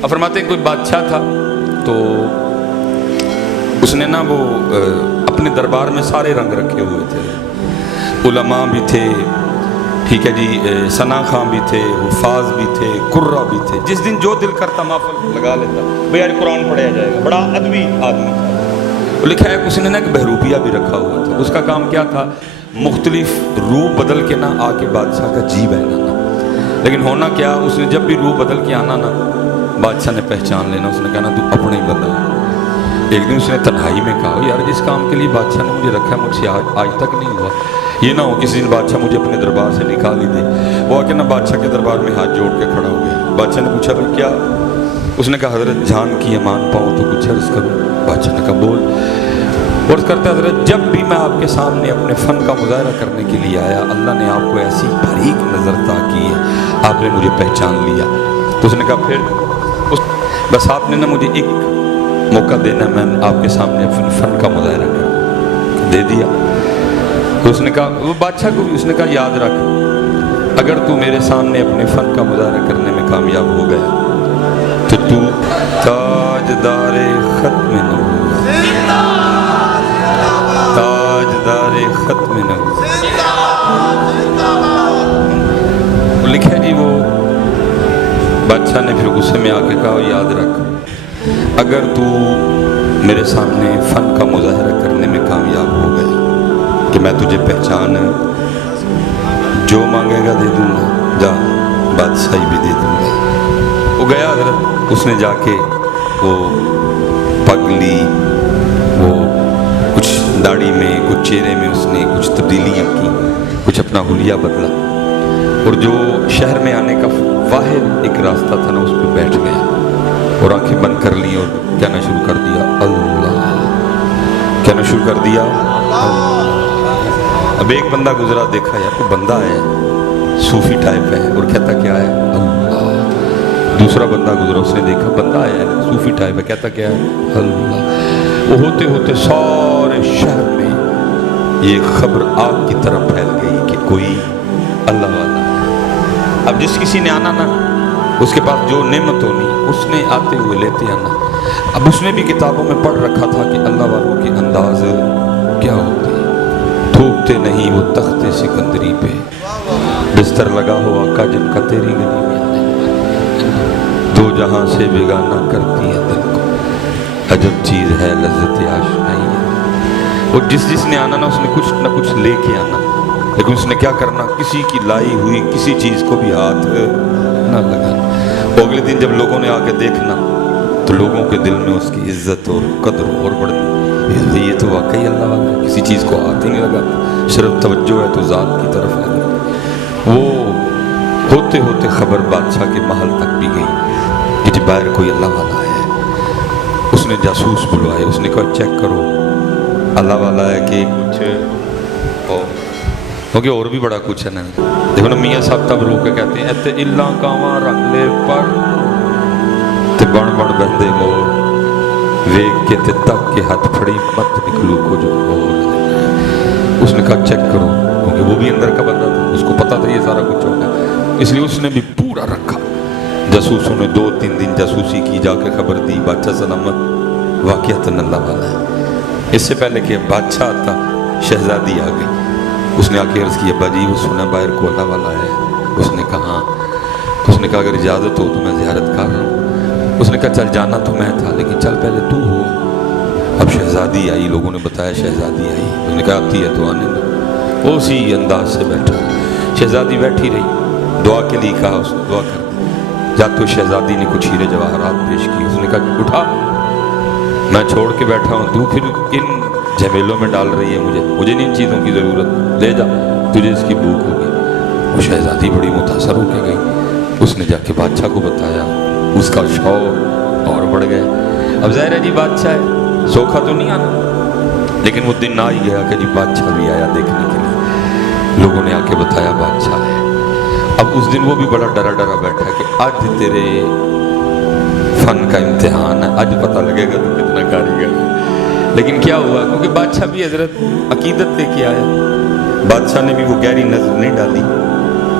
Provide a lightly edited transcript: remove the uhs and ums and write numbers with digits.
اب فرماتے ہیں کوئی بادشاہ تھا تو اس نے نا وہ اپنے دربار میں سارے رنگ رکھے ہوئے تھے، علماء بھی تھے، ٹھیک ہے جی، ثنا خاں بھی تھے، حفاظ بھی تھے، قرہ بھی تھے، جس دن جو دل کرتا محفل لگا لیتا، بھئی آج قرآن پڑھایا جائے گا، بڑا ادبی آدمی تھا۔ لکھا ہے اس نے نا ایک بہروپیہ بھی رکھا ہوا تھا، اس کا کام کیا تھا، مختلف روح بدل کے نا آ کے بادشاہ کا جی بہلانا۔ لیکن ہونا کیا، اس نے جب بھی روح بدل کے آنا نا بادشاہ نے پہچان لینا، اس نے کہنا تو اپنا ہی بندہ ہے۔ ایک دن اس نے تنہائی میں کہا یار جس کام کے لیے بادشاہ نے مجھے رکھا ہے مجھ سے آج تک نہیں ہوا، یہ نہ ہو کسی دن بادشاہ مجھے اپنے دربار سے نکال ہی دے۔ وہ آ کے نا بادشاہ کے دربار میں ہاتھ جوڑ کے کھڑا ہو گیا۔ بادشاہ نے پوچھا بھائی کیا؟ اس نے کہا حضرت جان کی امان پاؤں تو کچھ عرض کروں۔ بادشاہ نے کہا بول۔ عرض کرتا حضرت جب بھی میں آپ کے سامنے اپنے فن کا مظاہرہ کرنے کے لیے آیا اللہ نے آپ کو ایسی باریک نظر عطا کی ہے، آپ نے مجھے پہچان لیا۔ تو اس نے کہا پھر بس آپ نے نا مجھے ایک موقع دینا، میں آپ کے سامنے اپنے فن کا مظاہرہ کر دے دیا۔ تو اس نے کہا وہ بادشاہ کو بھی اس نے کہا یاد رکھ اگر تو میرے سامنے اپنے فن کا مظاہرہ کرنے میں کامیاب ہو گیا تو تو تاجدار ختم نبوت، تاجدار ختم نبوت۔ لکھا جی وہ بادشاہ نے پھر غصے میں آ کے کہا یاد رکھ اگر تو میرے سامنے فن کا مظاہرہ کرنے میں کامیاب ہو گیا کہ میں تجھے پہچان جو مانگے گا دے دوں گا، جا بادشاہی بھی دے دوں گا۔ وہ گیا حضرت، اس نے جا کے وہ پگ لی، وہ کچھ داڑھی میں کچھ چہرے میں اس نے کچھ تبدیلیاں کی، کچھ اپنا حلیہ بدلا، اور جو شہر میں آنے کا واحد ایک راستہ تھا نا اس پہ بیٹھ گیا اور آنکھیں بند کر لی اور کہنا شروع کر دیا اللہ، کہنا شروع کر دیا اللہ۔ اب ایک بندہ گزرا، دیکھا یار کوئی بندہ ہے صوفی ٹائپ ہے اور کہتا کیا ہے اللہ۔ دوسرا بندہ گزرا، اس نے دیکھا بندہ ہے صوفی ٹائپ ہے، کہتا کیا ہے اللہ۔ وہ ہوتے ہوتے سارے شہر میں یہ خبر آگ کی طرح پھیل گئی کہ کوئی اللہ والا ہے۔ اب جس کسی نے آنا نا اس کے پاس جو نعمت ہونی اس نے آتے ہوئے لیتے آنا۔ اب اس نے بھی کتابوں میں پڑھ رکھا تھا کہ اللہ والوں کے انداز کیا ہوتے، تھوکتے نہیں وہ تخت سکندری پہ، بستر لگا ہوا کا جن کا تیری گلی میں دو جہاں سے بیگانہ کرتی ہے دل کو، عجب چیز ہے لذت آشنائی ہے۔ اور جس نے آنا نا اس نے کچھ نہ کچھ لے کے آنا، لیکن اس نے کیا کرنا کسی کی لائی ہوئی کسی چیز کو بھی ہاتھ نہ لگانا۔ اگلے دن جب لوگوں نے آ کے دیکھنا تو لوگوں کے دل میں اس کی عزت اور قدر اور بڑھنی، یہ تو واقعی اللہ والا ہے، کسی چیز کو ہاتھ ہی نہیں لگاتا، صرف توجہ ہے تو ذات کی طرف ہے۔ وہ ہوتے ہوتے خبر بادشاہ کے محل تک بھی گئی کہ جی باہر کوئی اللہ والا ہے۔ اس نے جاسوس بلوائے، اس نے کہا چیک کرو اللہ والا ہے کہ کچھ اور، کیونکہ اور بھی بڑا کچھ ہے نا۔ دیکھو نا میاں صاحب تب رو کے کہتے ہیں ایتے اللہ کاواں رنگ لے پر تے بن بن بندے مور، ویگ کے تے تک کے ہاتھ پھڑی مت نکلو کو جو اور۔ اس نے کہا چیک کرو، کیونکہ وہ بھی اندر کا بندہ تھا، اس کو پتا تھا یہ سارا کچھ ہوگا، اس لیے اس نے بھی پورا رکھا۔ جاسوسوں نے 2-3 دن جاسوسی کی، جا کے خبر دی بادشاہ سلامت واقعتاً اللہ والا ہے۔ اس سے پہلے کہ بادشاہ آتا شہزادی آ گئی، اس نے آ کے عرض کی ابا جی وہ سنا باہر کو اللہ والا ہے۔ اس نے کہا ہاں۔ اس نے کہا اگر اجازت ہو تو میں زیارت کر رہا ہوں۔ اس نے کہا چل جانا تو میں تھا لیکن چل پہلے تو ہو۔ اب شہزادی آئی، لوگوں نے بتایا شہزادی آئی، اس نے کہا آتی ہے تو آنے دو۔ وہ اسی انداز سے بیٹھا، شہزادی بیٹھی رہی، دعا کے لیے کہا، اس نے دعا کر دی۔ جب تو شہزادی نے کچھ ہیرے جواہرات پیش کی، اس نے کہا اٹھا میں چھوڑ کے بیٹھا ہوں، تو پھر کن جھمیلوں میں ڈال رہی ہے مجھے نہیں ان چیزوں کی ضرورت، لے جا تجھے اس کی بھوک ہوگی۔ وہ شہزادی بڑی متاثر ہو کے گئی، اس نے جا کے بادشاہ کو بتایا، اس کا شوق اور بڑھ گئے۔ اب ظاہر ہے جی بادشاہ ہے، سوکھا تو نہیں آنا، لیکن وہ دن آ ہی گیا کہ جی بادشاہ بھی آیا دیکھنے کے لیے۔ لوگوں نے آ کے بتایا بادشاہ ہے۔ اب اس دن وہ بھی بڑا ڈرا ڈرا بیٹھا کہ آج تیرے فن کا امتحان ہے، آج پتہ لگے گا تو کتنا کاریگر ہے۔ لیکن کیا ہوا، کیونکہ بادشاہ بھی حضرت عقیدت لے کے آیا، بادشاہ نے بھی وہ گہری نظر نہیں ڈالی